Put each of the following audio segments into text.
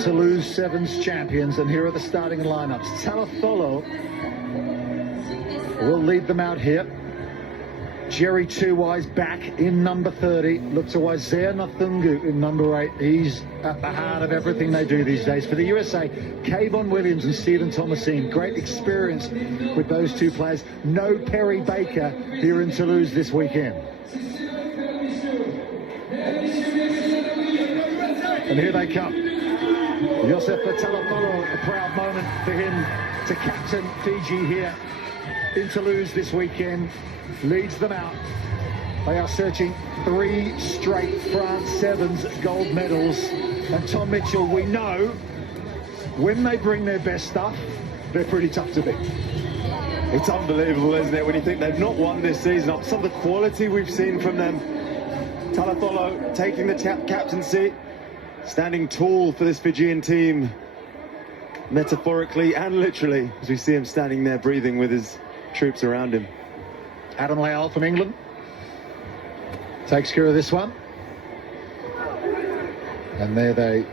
Toulouse Sevens champions, and here are the starting lineups. Talafolo will lead them out here. Jerry Two-Wise back in number 30. Look to Waisea Nacuqu in number 8. He's at the heart of everything they do these days. For the USA, Kevon Williams and Stephen Thomasine. Great experience with those two players. No Perry Baker here in Toulouse this weekend. And here they come. Josese Talafolo, a proud moment for him to captain Fiji here in Toulouse this weekend. Leads them out. They are searching 3 straight France Sevens gold medals. And Tom Mitchell, we know when they bring their best stuff, they're pretty tough to beat. It's unbelievable, isn't it, when you think they've not won this season. Up some of the quality we've seen from them. Talafolo taking the captaincy, standing tall for this Fijian team, metaphorically and literally, as we see him standing there breathing with his troops around him. Adam Leal from England takes care of this one. And there they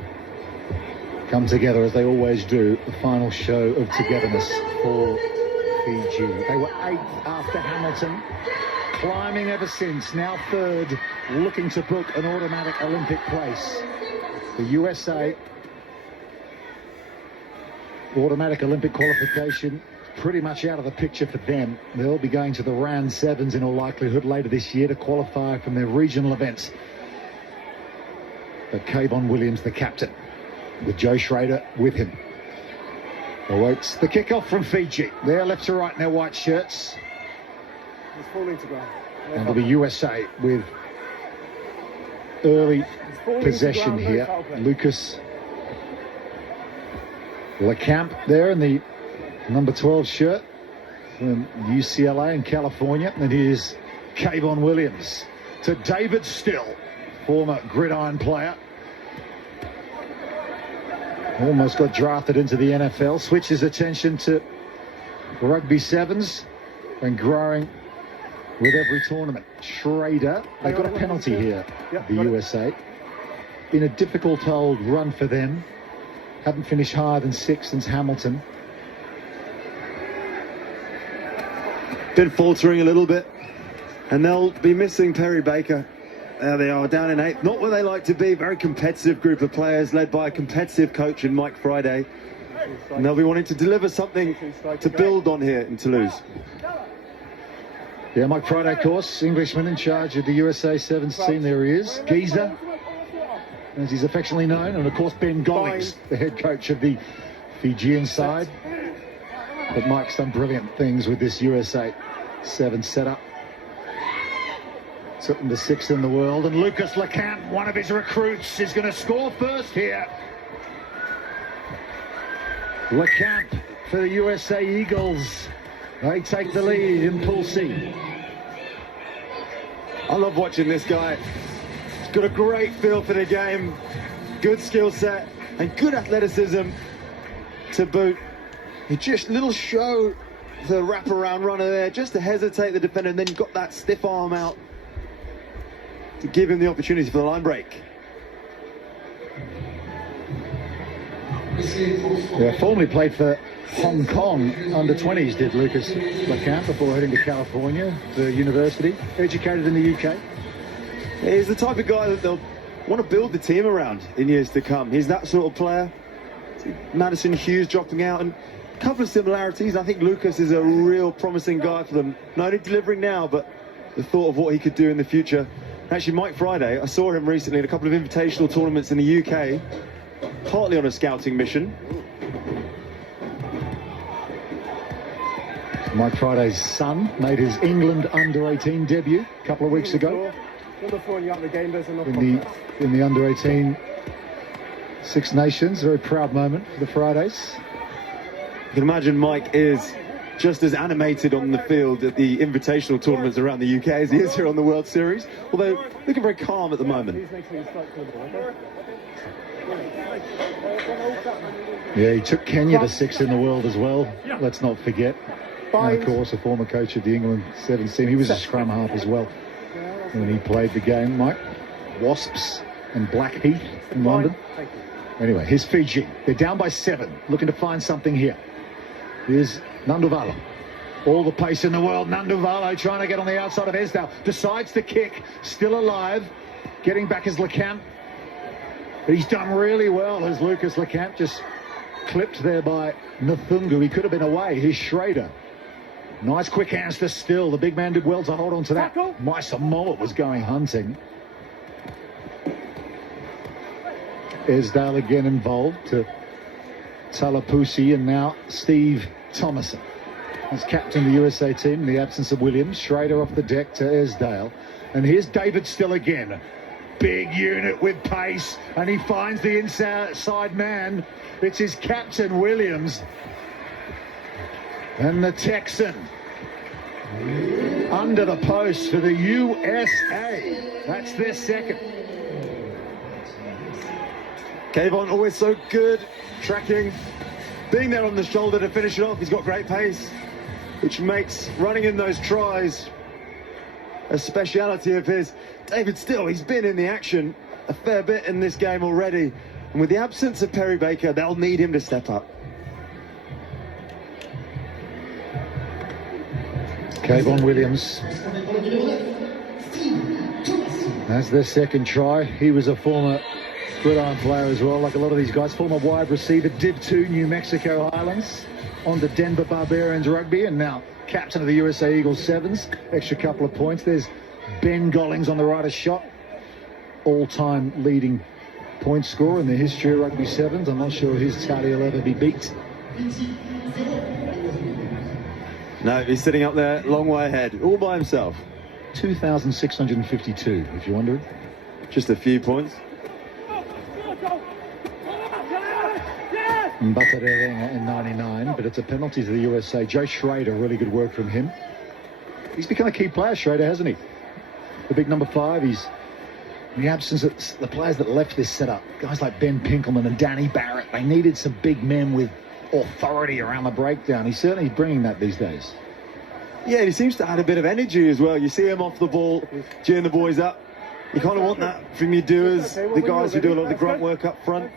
come together, as they always do, the final show of togetherness for Fiji. They were 8th after Hamilton, climbing ever since, now 3rd, looking to book an automatic Olympic place. The USA, automatic Olympic qualification, pretty much out of the picture for them. They'll be going to the round 7s in all likelihood later this year to qualify from their regional events. But Kevon Williams, the captain, with Joe Schrader with him, awaits the kickoff from Fiji. They're left to right in their white shirts. He's falling to ground. And it'll be USA with early possession here. Lucas Lacamp there in the number 12 shirt from UCLA in California. And here's Kevon Williams to David Still, former gridiron player. Almost got drafted into the NFL, switched his attention to rugby sevens and growing with every tournament. Schrader, they got a penalty here, the USA. Been a difficult old run for them. Haven't finished higher than 6th since Hamilton. Been faltering a little bit, and they'll be missing Perry Baker. There they are, down in 8th. Not where they like to be. Very competitive group of players led by a competitive coach in Mike Friday. And they'll be wanting to deliver something to build on here in Toulouse. Yeah, Mike Friday, of course, Englishman in charge of the USA Sevens team. There he is, Geezer, as he's affectionately known. And of course, Ben Gollings, the head coach of the Fijian side. But Mike's done brilliant things with this USA Sevens setup. Took them to 6th in the world. And Lucas Lacamp, one of his recruits, is going to score first here. Lacamp for the USA Eagles. They take the lead in Pool C. I love watching this guy. He's got a great feel for the game, good skill set, and good athleticism to boot. He just little show the wraparound runner there, just to hesitate the defender, and then you've got that stiff arm out to give him the opportunity for the line break. Yeah, formerly played for Hong Kong under-20s, did Lucas Lacamp, before heading to California, the university, educated in the UK. He's the type of guy that they'll want to build the team around in years to come. He's that sort of player. Madison Hughes dropping out, and a couple of similarities. I think Lucas is a real promising guy for them, not only delivering now, but the thought of what he could do in the future. Actually, Mike Friday, I saw him recently in a couple of invitational tournaments in the UK, partly on a scouting mission. Mike Friday's son made his England under-18 debut a couple of weeks ago. Number 4, and you up the game, there's enough in the under-18 Six Nations. Very proud moment for the Fridays. You can imagine Mike is just as animated on the field at the invitational tournaments around the UK as he is here on the World Series, although looking very calm at the moment. Yeah, he took Kenya to 6th in the world as well, let's not forget. And of course, a former coach of the England Sevens team. He was a scrum half as well when he played the game, Mike. Wasps and Blackheath in London. Anyway, here's Fiji. They're down by 7, looking to find something here. Here's Naduvalo. All the pace in the world. Naduvalo trying to get on the outside of Esdale. Decides to kick. Still alive. Getting back is Lacamp. But he's done really well as Lucas Lacamp, just clipped there by Nacuqu. He could have been away. Here's Schrader. Nice quick hands to Still. The big man did well to hold on to that. Waisea was going hunting. Esdale again involved to Talapusi, and now Steve Thomason as captain of the USA team in the absence of Williams. Schrader off the deck to Esdale. And here's David Still again. Big unit with pace, and he finds the inside man. It's his captain, Williams. And the Texan under the post for the USA. That's their second. Kevon always so good, tracking, being there on the shoulder to finish it off. He's got great pace, which makes running in those tries a speciality of his. David Still, he's been in the action a fair bit in this game already. And with the absence of Perry Baker, they'll need him to step up. Kevon Williams. That's their second try. He was a former gridiron player as well, like a lot of these guys. Former wide receiver, Div 2, New Mexico Highlands, on to Denver Barbarians Rugby, and now captain of the USA Eagles Sevens. Extra couple of points. There's Ben Gollings on the right of shot. All-time leading point scorer in the history of Rugby Sevens. I'm not sure his tally will ever be beat. No, he's sitting up there, long way ahead, all by himself. 2,652, if you're wondering. Just a few points. Batirerega in 99, but it's a penalty to the USA. Joe Schrader, really good work from him. He's become a key player, Schrader, hasn't he? The big number 5. He's in the absence of the players that left this setup. Guys like Ben Pinkelman and Danny Barrett. They needed some big men with authority around the breakdown. He's certainly bringing that these days. Yeah, he seems to add a bit of energy as well. You see him off the ball, cheering the boys up. You kind of want that from your doers, the guys who do a lot of the grunt work up front.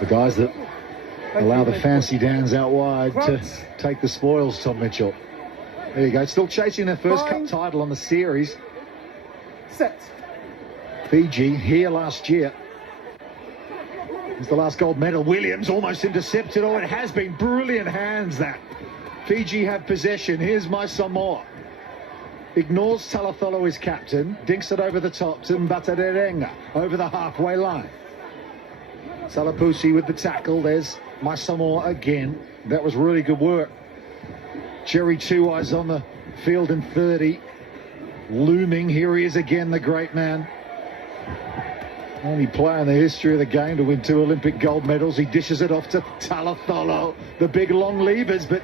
The guys that allow the fancy Dans out wide to take the spoils, Tom Mitchell. There you go, still chasing their first cup title on the series. Set. Fiji here last year. It's the last gold medal. Williams almost intercepted. Oh, it has been brilliant hands that. Fiji have possession. Here's Waisea. Ignores Talatholo, his captain. Dinks it over the top to Batirerega over the halfway line. Salapusi with the tackle. There's Waisea again. That was really good work. Jerry Two Eyes on the field in 30. Looming. Here he is again, the great man. Only player in the history of the game to win 2 Olympic gold medals. He dishes it off to Talatholo, the big long levers, but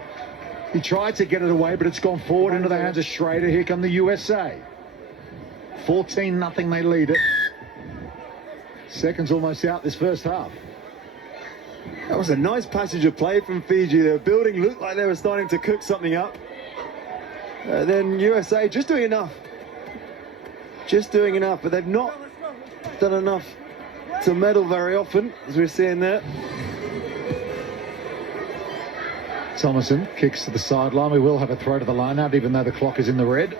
he tried to get it away, but it's gone forward into the hands of Schrader. Here come the USA. 14-0 they lead it. Seconds almost out this first half. That was a nice passage of play from Fiji. They were building, looked like they were starting to cook something up. Then USA just doing enough. Just doing enough, but they've not done enough to medal very often, as we're seeing there. Thomason kicks to the sideline. We will have a throw to the line out, even though the clock is in the red.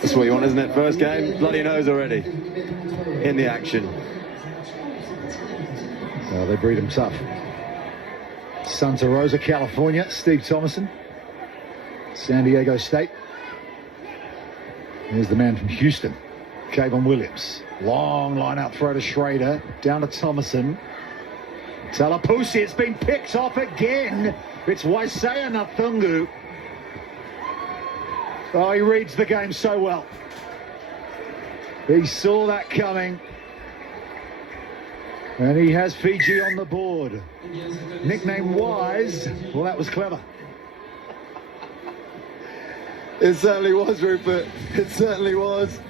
That's what you want, isn't it? First game, bloody nose already in the action. Well, they breed him tough. Santa Rosa, California, Steve Thomason. San Diego State. Here's the man from Houston, Kevon Williams. Long line out throw to Schrader. Down to Thomason. Talapusi, it's been picked off again. It's Waisea Nacuqu. Oh, he reads the game so well. He saw that coming. And he has Fiji on the board. Nickname Wise. Well, that was clever. It certainly was, Rupert. It certainly was.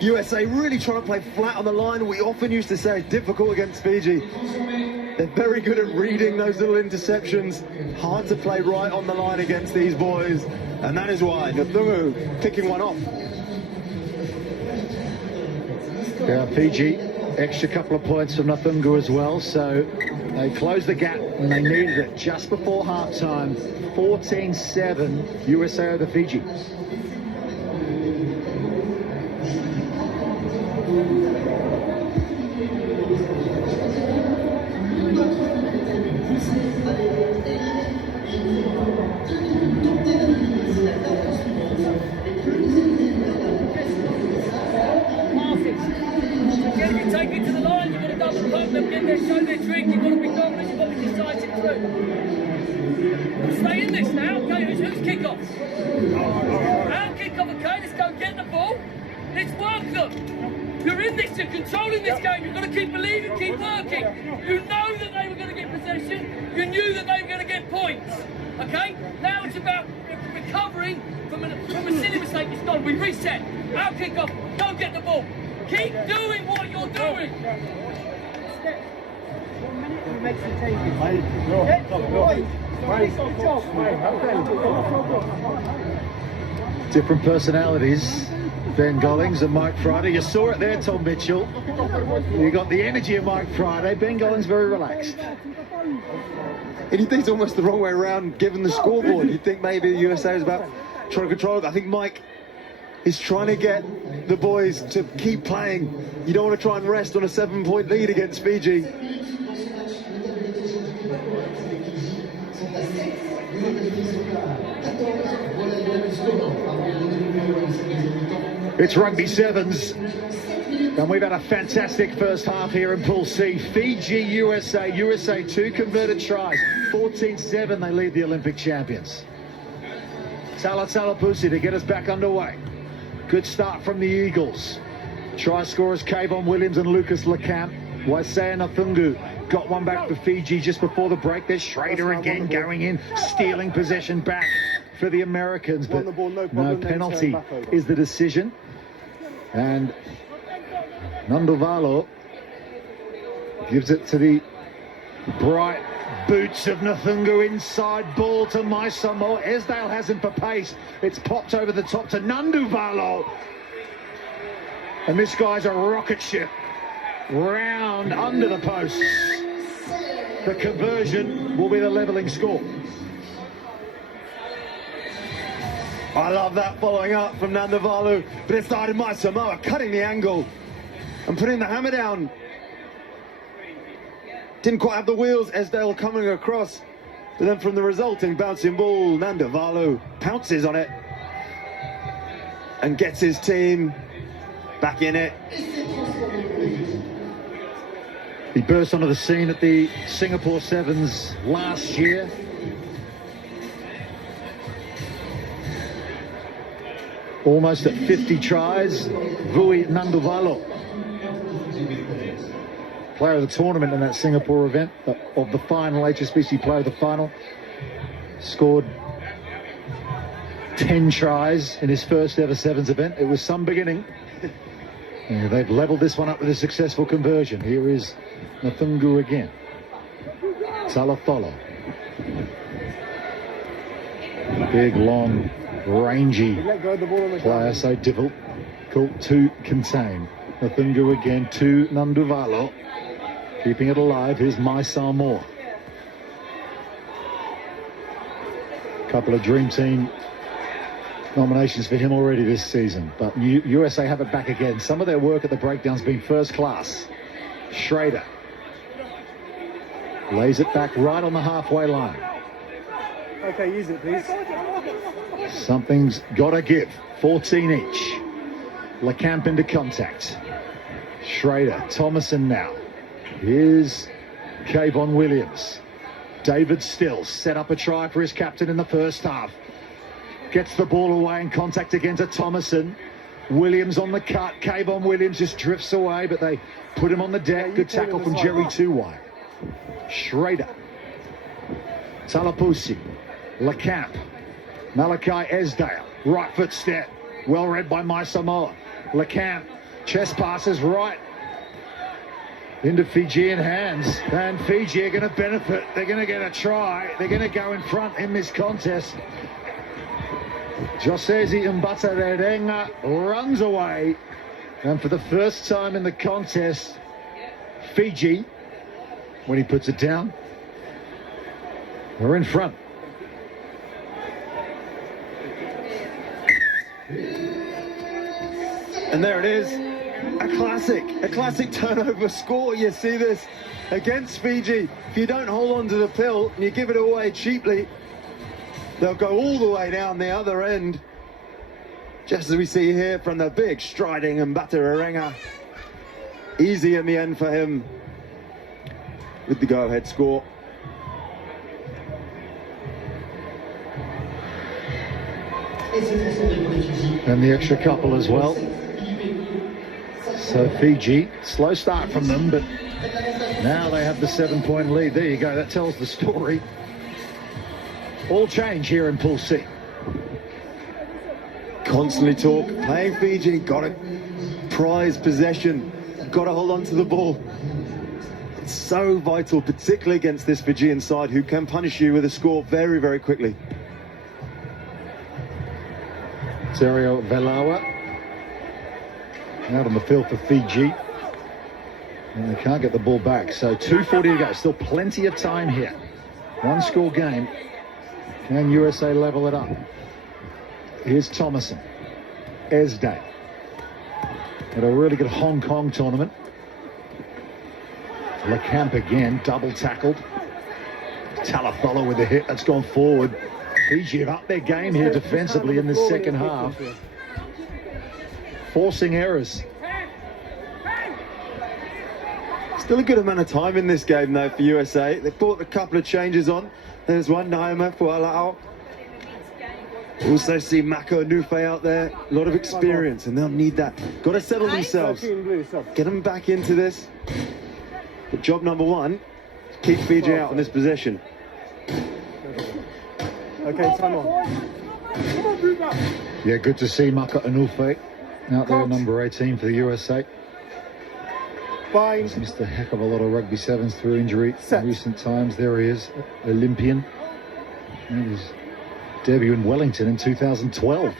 USA really trying to play flat on the line. We often used to say it's difficult against Fiji. They're very good at reading those little interceptions. Hard to play right on the line against these boys. And that is why Nacuqu picking one off. Fiji, extra couple of points from Nacuqu as well, so they closed the gap and they needed it just before half-time. 14-7, USA over Fiji. Take it to the line, you've got to double pump them, get there, show their trick, you've got to be dominant, you've got to be decisive through. Stay in this now, okay, who's kick-off? Our kick-off, okay, let's go get the ball, let's work them. You're in this, you're controlling this game, you've got to keep believing, keep working. You know that they were going to get possession, you knew that they were going to get points, okay? Now it's about recovering from a silly mistake, it's gone, we reset. Our kick-off, go get the ball. Keep doing what you're doing. Different personalities, Ben Gollings and Mike Friday. You saw it there, Tom Mitchell. You got the energy of Mike Friday. Ben Gollings very relaxed. And you think it's almost the wrong way around, given the scoreboard. You think maybe the USA is about trying to control it. I think Mike is trying to get the boys to keep playing. You don't want to try and rest on a 7-point lead against Fiji. It's rugby sevens, and we've had a fantastic first half here in Pool C. Fiji, USA 2 converted tries. 14-7, they lead the Olympic champions. Talatapusi to get us back underway. Good start from the Eagles. Try scorers Kevon Williams and Lucas Lacamp. Waisea Nacuqu got one back for Fiji just before the break. There's Schrader again going in, stealing possession back for the Americans, but no penalty is the decision. And Naduvalo gives it to the bright boots of Nacuqu, inside ball to Maisamo. Esdale has him for pace. It's popped over the top to Naduvalo. And this guy's a rocket ship. Round under the posts. The conversion will be the levelling score. I love that following up from Naduvalo, but it started Maisamo cutting the angle and putting the hammer down. Didn't quite have the wheels, Esdale coming across, but then from the resulting bouncing ball, Naduvalo pounces on it and gets his team back in it. He burst onto the scene at the Singapore Sevens last year. Almost at 50 tries, Naduvalo, player of the tournament in that Singapore event, of the final, HSBC player of the final, scored 10 tries in his first ever Sevens event. It was some beginning. And they've levelled this one up with a successful conversion. Here is Nacuqu again. Talafolo. Big, long, rangy player, so difficult to contain. Nacuqu again to Naduvalo. Keeping it alive. Here's Maisamo. Couple of Dream Team nominations for him already this season, but USA have it back again. Some of their work at the breakdown's been first class. Schrader lays it back right on the halfway line. Okay, use it, please. Something's gotta give. 14 each. Lacamp into contact. Schrader, Thomason now. Here's Kevon Williams. David Still set up a try for his captain in the first half. Gets the ball away in contact again to Thomason. Williams on the cut. Kevon Williams just drifts away, but they put him on the deck. Good tackle from Jerry Tuwai. Schrader. Talapusi. Lacamp. Malacchi Esdale. Right foot step. Well read by Maisamo. Lacamp. Chest passes right into Fijian hands. And Fiji are going to benefit. They're going to get a try. They're going to go in front in this contest. Josese and Batirerega runs away And for the first time in the contest, Fiji, when he puts it down, are in front. And there it is, a classic turnover score. You see this against Fiji. If you don't hold on to the pill and you give it away cheaply, they'll go all the way down the other end. Just as we see here from the big striding and Batirerega. Easy in the end for him with the go-ahead score. And the extra couple as well. So Fiji, slow start from them, but now they have the 7-point lead. There you go, that tells the story. All change here in Pool C. Constantly talk, playing Fiji, got to prize possession, got to hold on to the ball. It's so vital, particularly against this Fijian side who can punish you with a score very, very quickly. Vuiviawa out on the field for Fiji, and they can't get the ball back. So 2:40 to go, still plenty of time here. One score game. Can USA level it up? Here's Thomason, Esdale at a really good Hong Kong tournament. Lacamp again, double tackled. Talafolo with the hit, that's gone forward. Fiji have upped their game here defensively in this second half, forcing errors. Still a good amount of time in this game though for USA. They've brought a couple of changes on. There's one Naima for Alao. Also see Mako Nufe out there, a lot of experience, and they'll need that. Got to settle themselves, get them back into this. But job number one, keep Fiji out on this possession. Okay, time on. Yeah, good to see Mako Nufe out there, number 18 for the USA. Fine. He's missed a heck of a lot of rugby sevens through injury in recent times. There he is, Olympian. He was debut in Wellington in 2012.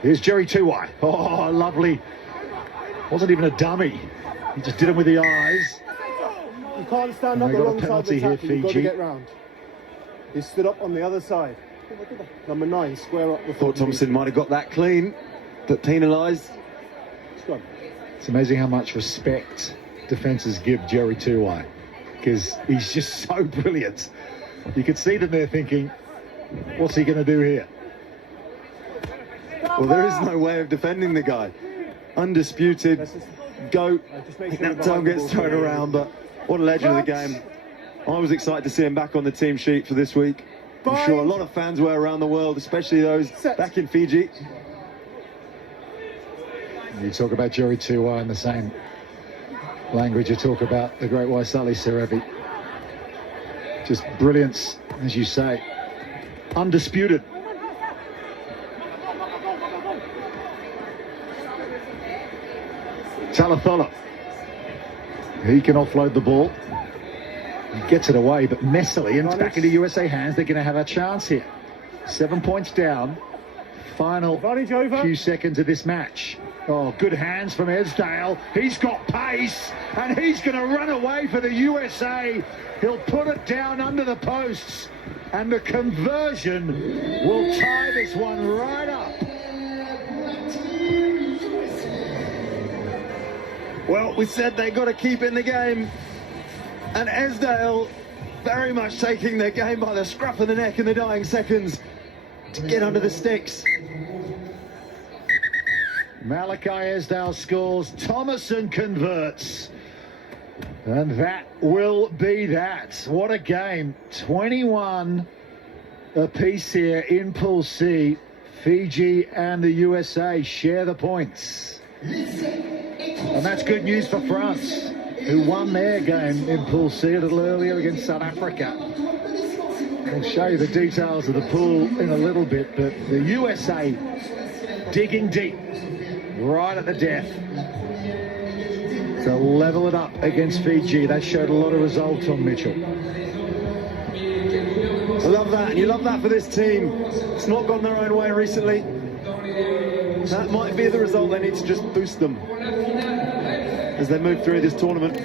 Here's Jerry Tuwai. Oh, lovely. Wasn't even a dummy. He just did it with the eyes. You can't stand up the wrong side of the tackle. You've got to get round. He stood up on the other side. Number 9, square up. Thought Thompson might have got that clean, but penalised. It's amazing how much respect defences give Jerry Tuwai, because he's just so brilliant. You could see them there thinking, what's he going to do here? Well, there is no way of defending the guy. Undisputed GOAT. That time gets thrown around, but what a legend of the game. I was excited to see him back on the team sheet for this week. I'm sure a lot of fans were around the world, especially those back in Fiji. You talk about Jerry Tuwai in the same language you talk about the great Waisea Nacuqu. Just brilliance, as you say. Undisputed. Talafolo. He can offload the ball. He gets it away, but messily, and it's back into USA hands. They're going to have a chance here. 7 points down. Final few seconds of this match. Oh, good hands from Esdale. He's got pace, and he's going to run away for the USA. He'll put it down under the posts, and the conversion will tie this one right up. Well, we said they got to keep in the game, and Esdale very much taking their game by the scruff of the neck in the dying seconds to get under the sticks. Malacchi Esdale scores, Thomason converts, and that will be that. What a game. 21 apiece here in Pool C. Fiji and the USA share the points. And that's good news for France, who won their game in Pool C a little earlier against South Africa. I'll show you the details of the pool in a little bit, but the USA digging deep right at the death to level it up against Fiji. That showed a lot of results on Mitchell. I love that, and you love that for this team. It's not gone their own way recently. That might be the result they need to just boost them as they move through this tournament.